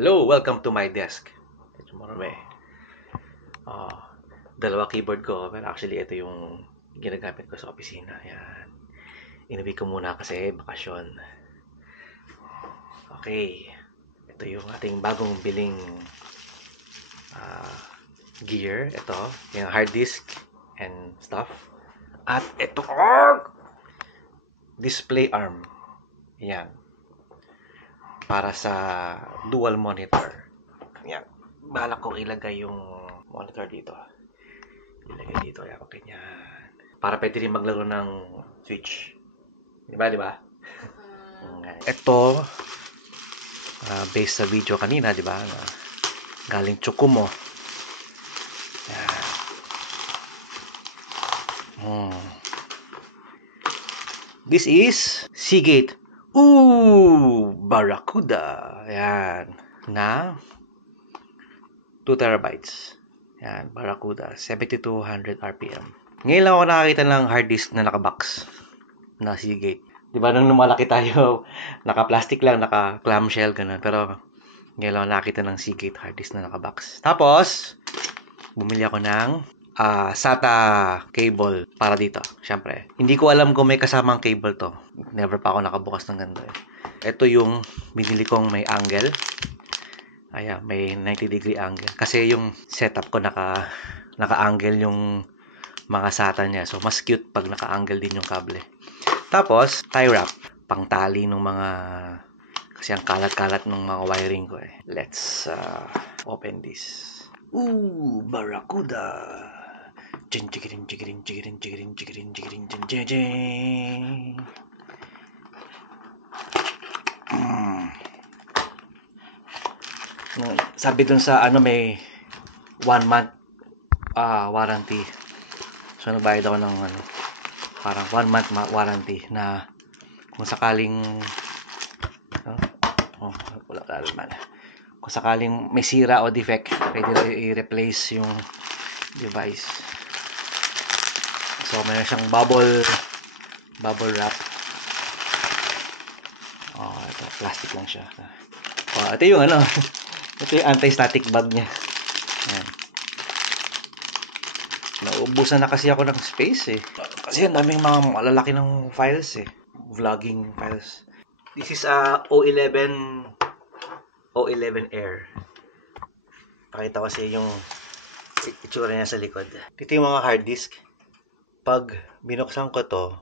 Hello, welcome to my desk. Medyo marami. Dalawa keyboard ko, pero actually ito yung ginagamit ko sa opisina. Yan. Inuwi ko muna kasi bakasyon. Okay. Ito yung ating bagong biling gear. Ito, yung hard disk and stuff. At ito, display arm. Yan. Para sa dual monitor. Yan. Balak kong ilagay yung monitor dito. Ilagay dito. Yan. Okay, yan. Para pwede rin maglaro ng Switch. Diba? Ito, based sa video kanina, diba? Galing Tsukumo. Yan. This is Seagate Barracuda. Yan. Na 2 terabytes. Yan. Barracuda. 7200 RPM. Ngayon lang ako nakakita ng hard disk na naka-box. Na Seagate. Diba nung lumalaki tayo, naka-plastic lang, naka-clamshell, ganun. Pero ngayon lang ako nakakita ng Seagate hard disk na naka-box. Tapos, bumili ako ng SATA cable para dito. Siyempre, hindi ko alam kung may kasamang cable to. Never pa ako nakabukas ng ganito eh. Ito yung binili kong may angle. Ayan, may 90-degree angle. Kasi yung setup ko naka-angle yung mga SATA niya. So, mas cute pag naka-angle din yung kable. Tapos, tie wrap. Pangtali ng mga... Kasi ang kalat-kalat ng mga wiring ko eh. Let's open this. Barracuda. Sabi dun sa may 1 month warranty. So nagbayad ako ng parang 1 month warranty na kung sakaling wala kalman. Kung sakaling may sira o defect, pwede na i-replace yung device. So, mayroon siyang bubble wrap. Ito, plastic lang siya. Ito yung ito yung anti-static bag niya. Ayan. Naubusan na kasi ako ng space eh. Kasi ang daming mga malalaki ng files eh. Vlogging files. This is O11 Air. Pakita ko kasi yung itsura niya sa likod. Dito yung mga hard disk. Pag binuksan ko to,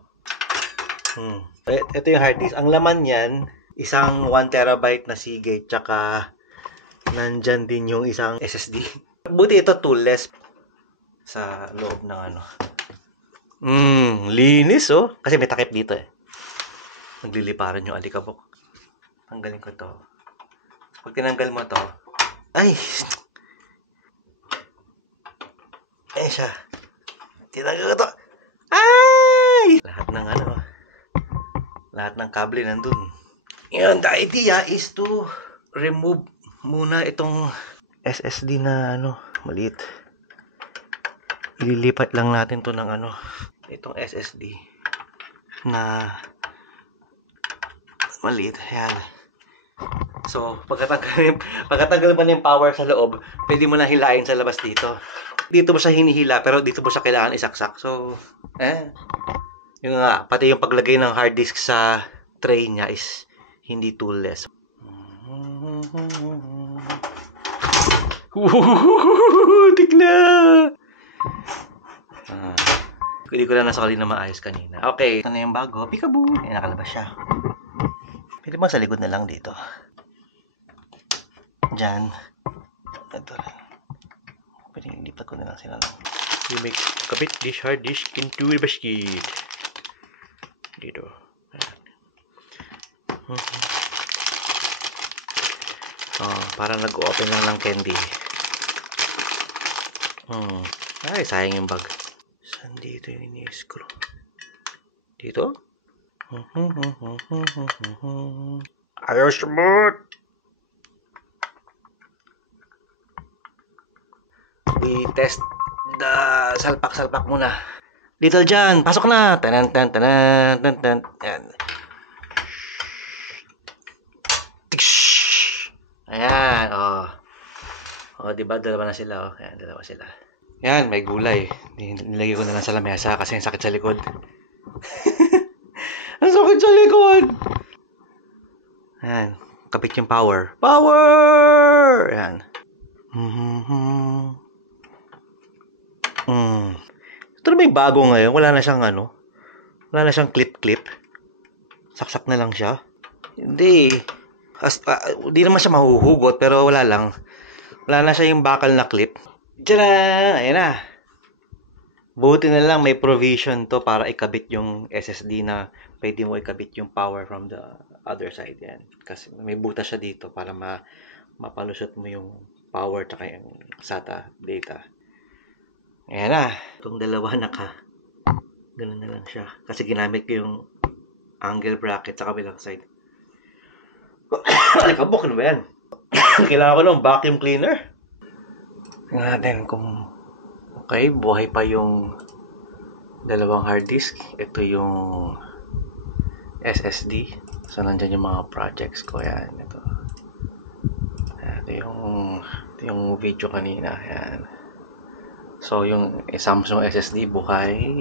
ito yung hard disk. Ang laman niyan, isang 1 terabyte na Seagate, tsaka nandyan din yung isang SSD. Buti ito toolless sa loob ng linis oh. Kasi may takip dito eh. Nagliliparan yung alikabok. Tanggalin ko to. Pag tinanggal mo to, ay siya. Tinanggal ko to. Ay! Lahat ng kable nandun. Yun, the idea is to remove muna itong SSD na maliit. Ililipat lang natin to ng itong SSD na maliit. Ayan. So, pagkatanggal mo na yung power sa loob, pwede mo na hilain sa labas dito. Dito mo siya hinihila, pero dito mo siya kailangan isaksak. So, yung pati yung paglagay ng hard disk sa tray niya is hindi toolless. Tigna! Hindi ko na nasakali na maayos kanina. Okay, ito na yung bago. Peekaboo! Nakalabas siya. Pwede ba sa likod na lang dito? Diyan. Ito rin. Pwede lipat ko na lang sila lang. You make kabit this hard disk into a basket. Dito. Parang nag-open lang ng candy. Ay, sayang yung bag. Saan dito yung ini-screw? Dito? Ayos mo! I-test the salpak muna. Little John, pasok na! Tanan. Yan. Ayan, O, diba? Dalawa na sila, oh. Ayan, dalawa sila. Yan, may gulay. Nilagay ko na lang sa lamesa kasi yung sakit sa likod. Ang sakit sa likod! Ayan, kapit yung power. Power! Ayan. Ito na may bago ngayon. Wala na siyang wala na siyang clip-clip. Saksak na lang siya. Hindi. Hindi naman siya mahuhugot pero wala lang. Wala na siya yung bakal na clip. Tcharam! Ayan na. Buti na lang may provision to para ikabit yung SSD na pwede mo ikabit yung power from the other side. Yan. Kasi may butas siya dito para mapalusot mo yung power tsaka yung SATA data. Ayan na. Itong dalawa ganun na lang siya. Kasi ginamit ko yung angle bracket sa kabilang side. Alikabok na ba yan? Kailangan ko ng vacuum cleaner. Tingnan natin kung okay, buhay pa yung dalawang hard disk. Ito yung SSD. So, nandyan yung mga projects ko. Yan, ito. Ito yung video kanina. Yan. So, yung Samsung SSD buhay.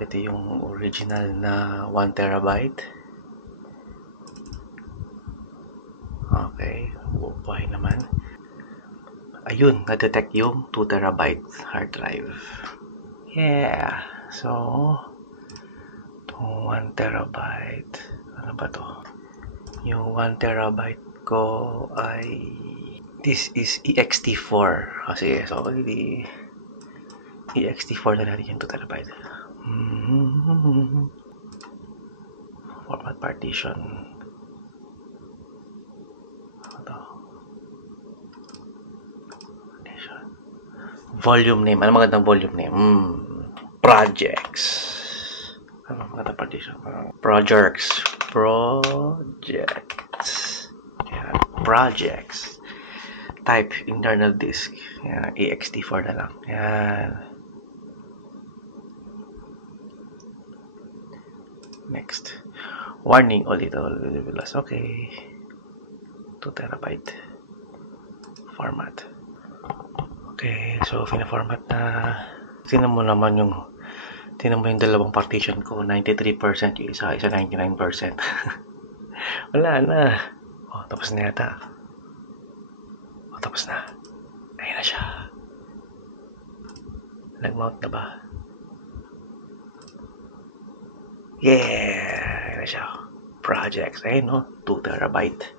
Ito yung original na 1 terabyte. Okay, buhay naman. Ayun, na-detect yung 2 terabyte hard drive. Yeah. So, itong 1 terabyte. Ano ba to? Yung 1 terabyte ko ay this is ext4. Kasi, so, hindi ext4 na natin yung 2 terabyte. Format partition. Volume name. Ano magandang volume name? Projects. Ano magandang partition? Projects. Yan. Projects. Type internal disk. Yan. ext4 na lang. Yan. Next. Warning. Okay. 2 terabyte. Format. Okay, so pina-format na. Tingnan mo yung dalawang partition ko, 93% yung isa 99%. Wala na. Oh, tapos na yata. Oh, tapos na. Ayun na siya. Nag-mount na ba? Yeah! Ayun na siya. Projects. Ayun, no? 2 terabyte.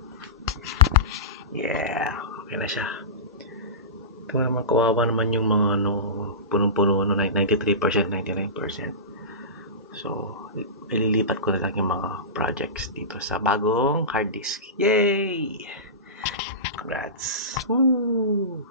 Yeah! Okay na siya. Ito naman, kawawa naman yung mga punong-puno, 93%, 99%. So, ililipat ko na lang yung mga projects dito sa bagong hard disk. Yay! Congrats! Woo!